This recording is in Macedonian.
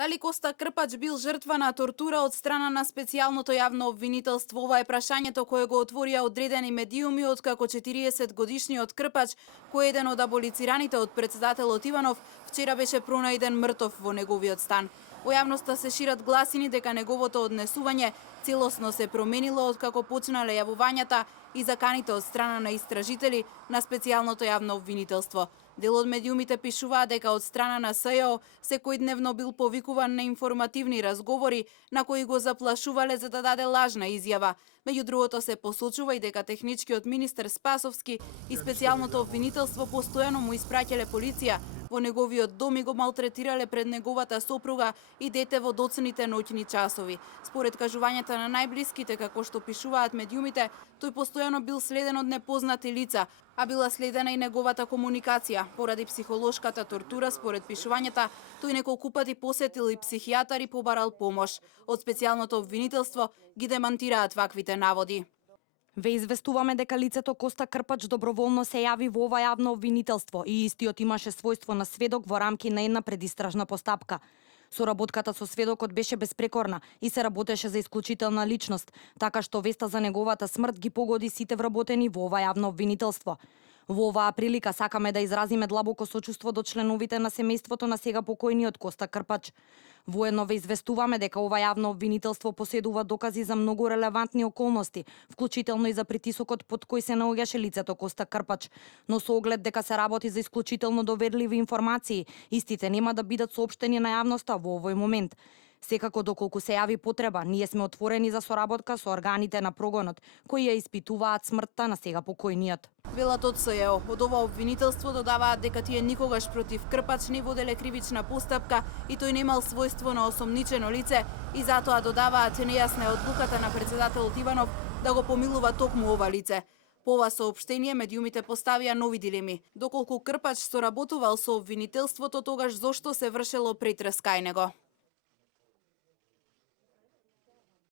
Дали Коста Крпач бил жртва на тортура од страна на специјалното јавно обвинителство? Ова е прашањето кое го отворија одредени медиуми откако 40 годишниот Крпач, кој е еден од аболицираните од председателот Иванов, вчера беше пронајден мртов во неговиот стан. Во јавноста се шират гласини дека неговото однесување целосно се променило откако почнале јавувањата и заканите од страна на истражители на специјалното јавно обвинителство. Дел од медиумите пишуваат дека од страна на СЈО секојдневно бил повикуван на информативни разговори на кои го заплашувале за да даде лажна изјава. Меѓу другото се посочува и дека техничкиот министер Спасовски и специјалното обвинителство постојано му испраќале полиција во неговиот дом и го малтретирале пред неговата сопруга и дете во доцните ноќни часови. Според кажувањата на најблиските, како што пишуваат медиумите, тој постојано бил следен од непознати лица, а била следена и неговата комуникација. Поради психолошката тортура, според пишувањата, тој неколку пати посетил и психијатар и побарал помош. Од специјалното обвинителство ги демантираат ваквите наводи. Ве известуваме дека лицето Коста Крпач доброволно се јави во ова јавно обвинителство и истиот имаше својство на сведок во рамки на една предистражна постапка. Соработката со сведокот беше безпрекорна и се работеше за исклучителна личност, така што веста за неговата смрт ги погоди сите вработени во ова јавно обвинителство. Во оваа прилика сакаме да изразиме длабоко сочувство до членовите на семејството на сега покојниот Коста Крпач. Воедно ве известуваме дека ова јавно обвинителство поседува докази за многу релевантни околности, вклучително и за притисокот под кој се наоѓаше лицето Коста Крпач, но со оглед дека се работи за исклучително доверливи информации, истите нема да бидат соопштени на јавноста во овој момент. Секако доколку се јави потреба, ние сме отворени за соработка со органите на прогонот, кои ја испитуваат смртта на сега покојниот. Велат од СЈО, од ова обвинителство додаваат дека тие никогаш против Крпач не воделе кривична постапка и тој немал својство на осомничено лице и затоа додаваат нејасна е одлуката на председателот Иванов да го помилува токму ова лице. По ова соопштение медиумите поставија нови дилеми. Доколку Крпач соработувал со обвинителството, тогаш зошто се вршело претрес кај него?